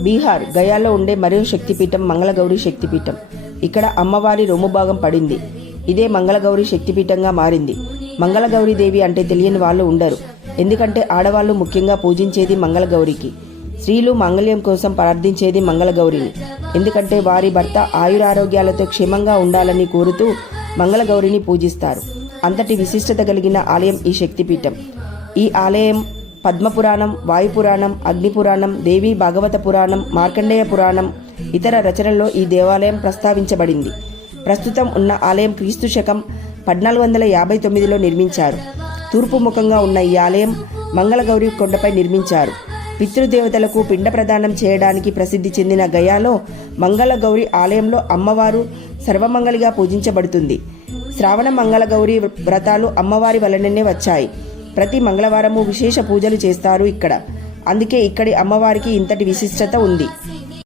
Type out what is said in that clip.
బీహార్ గయాలో ఉండే మరో శక్తిపీఠం మంగళగౌరి శక్తిపీఠం. ఇక్కడ అమ్మవారి రొమ్ము భాగం పడింది. ఇదే మంగళగౌరి శక్తిపీఠంగా మారింది. మంగళగౌరి దేవి అంటే తెలియని వాళ్ళు ఉండరు. ఎందుకంటే ఆడవాళ్ళు ముఖ్యంగా పూజించేది మంగళగౌరికి. స్త్రీలు మంగళ్యం కోసం ప్రార్థించేది మంగళగౌరిని. ఎందుకంటే వారి భర్త ఆయురారోగ్యాలతో క్షేమంగా ఉండాలని కోరుతూ మంగళగౌరిని పూజిస్తారు. అంతటి విశిష్టత కలిగిన ఆలయం ఈ శక్తిపీఠం. ఈ ఆలయం పద్మపురాణం వాయుపురాణం అగ్నిపురాణం దేవి భాగవత పురాణం మార్కండేయ పురాణం ఇతర రచనల్లో ఈ దేవాలయం ప్రస్తావించబడింది. ప్రస్తుతం ఉన్న ఆలయం క్రీస్తు శకం పద్నాలుగు వందల యాభై తొమ్మిదిలో నిర్మించారు. తూర్పు ముఖంగా ఉన్న ఈ ఆలయం మంగళగౌరి కొండపై నిర్మించారు. పితృదేవతలకు పిండ ప్రదానం చేయడానికి ప్రసిద్ధి చెందిన గయాలో మంగళగౌరి ఆలయంలో అమ్మవారు సర్వమంగళిగా పూజించబడుతుంది. శ్రావణ మంగళగౌరి వ్రతాలు అమ్మవారి వలననే వచ్చాయి. ప్రతి మంగళవారము విశేష పూజలు చేస్తారు ఇక్కడ. అందుకే ఇక్కడి అమ్మవారికి ఇంతటి విశిష్టత ఉంది.